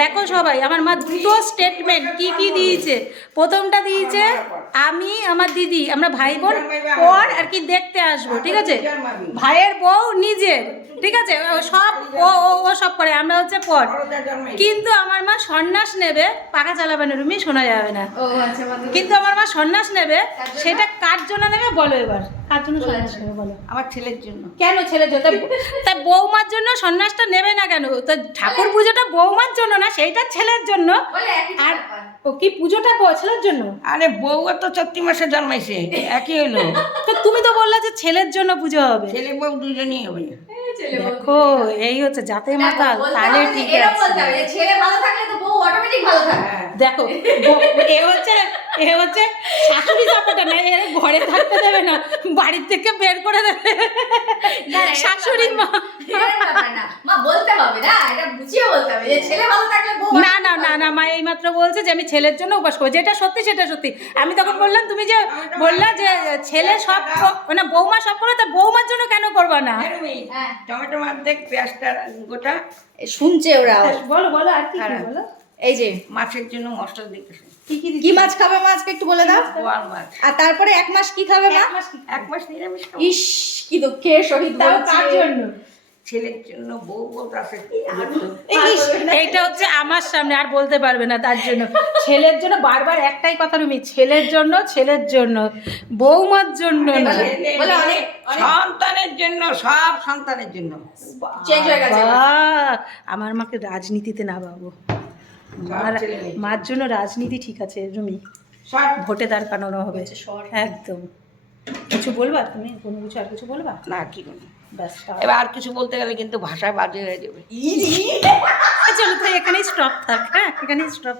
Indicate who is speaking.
Speaker 1: দেখো সবাই, আমার মা দুটো স্টেটমেন্ট কি কি দিয়েছে? প্রথমটা দিয়েছে, আমি, আমার দিদি, আমরা ভাই বোন পর আর কি দেখতে আসব, ঠিক আছে? ভাইয়ের বউ নিজের। ঠিক আছে? ও সব ও ও- ও সব করে আমরা হচ্ছে পর। কিন্তু আমার মা সন্ন্যাস নেবে পাকা চালাবে না রুমি শোনা যাবে না।
Speaker 2: ও আচ্ছা।
Speaker 1: কিন্তু আমার মা সন্ন্যাস নেবে সেটা কার জন্য নেবে বলো এবার। কার জন্য সন্ন্যাস নেবে বলো।
Speaker 3: আমার ছেলের জন্য।
Speaker 1: কেন ছেলের জন্য? তা- বৌমার জন্য সন্ন্যাসটা নেবে না কেন? তো ঠাকুর পুজোটা বৌমার জন্য না সেইটা ছেলের জন্য। আর ও কি পুজোটা ছেলের জন্য?
Speaker 3: আরে বউ তো চৈত্রি মাসে জন্মাইছে একই হলো
Speaker 1: তো তুমি তো বললে ছেলের জন্য পুজো হবে।
Speaker 3: ছেলে বউ দুজনই হবে
Speaker 1: দেখো এই হচ্ছে জাতে মাতাল তাহলে ঠিক আছে।
Speaker 2: বলতে হবে ছেলে ভালো থাকলে তো বউ অটোমেটিক ভালো থাকে
Speaker 1: দেখো এ হচ্ছে এ হচ্ছে শাশুড়ি সাপোর্টার না এর ঘরে থাকতে দেবে না বাড়ির থেকে বের করে দেবে। শাশুড়ি মা
Speaker 2: না। মা বলতে হবে না এটা বুঝিয়ে বলতে হবে যে ছেলে ভালো থাকলে বউ
Speaker 1: না না না না মা এইমাত্র বলছে যে আমি ছেলের জন্য উপাস করব। যেটা সত্যি সেটা সত্যি। আমি তখন বললাম তুমি যে বললা যে ছেলে সব মানে বৌমা সব করে তা বৌমার জন্য কেন করবা না?
Speaker 2: হ্যাঁ
Speaker 3: টমেটো মাছ পেঁয়াজটা গোটা।
Speaker 2: শুনছে ওরা।
Speaker 1: বলো বলো আর কি বলো?
Speaker 2: এই যে
Speaker 3: মাছের জন্য মশলা দিতেছে
Speaker 1: কি কি
Speaker 2: কি মাছ খাবে মা আজকে একটু বলে দাও?
Speaker 3: বোয়াল মাছ।
Speaker 2: আর তারপরে এক মাস কি খাবে মা?
Speaker 3: এক মাস নিরামিষ।
Speaker 2: ইস কি দুঃখের সহিত
Speaker 1: তাও কার জন্য?
Speaker 3: ছেলের জন্য বউ বউ আছে
Speaker 1: এইটা হচ্ছে আমার সামনে আর বলতে পারবে না তার জন্য। ছেলের জন্য বারবার একটাই কথা তুমি ছেলের জন্য ছেলের জন্য বৌমার জন্য না।
Speaker 2: বলে অনেক অনেক
Speaker 3: সন্তানের জন্য সব সন্তানের জন্য।
Speaker 1: আমার মাকে রাজনীতিতে না বাবু মার জন্য রাজনীতি ঠিক আছে রুমি।
Speaker 3: সব
Speaker 1: ভোটে দাঁড় কানানো হবে। একদম। কিছু বলবা তুমি? কোনো কিছু আর কিছু বলবা?
Speaker 3: না কি কোনো
Speaker 1: ব্যাস
Speaker 3: এবার আর কিছু বলতে গেলে কিন্তু ভাষায় বাজে হয়ে যাবে।
Speaker 1: চলো তাই এখানেই স্টপ থাক হ্যাঁ? এখানেই স্টপ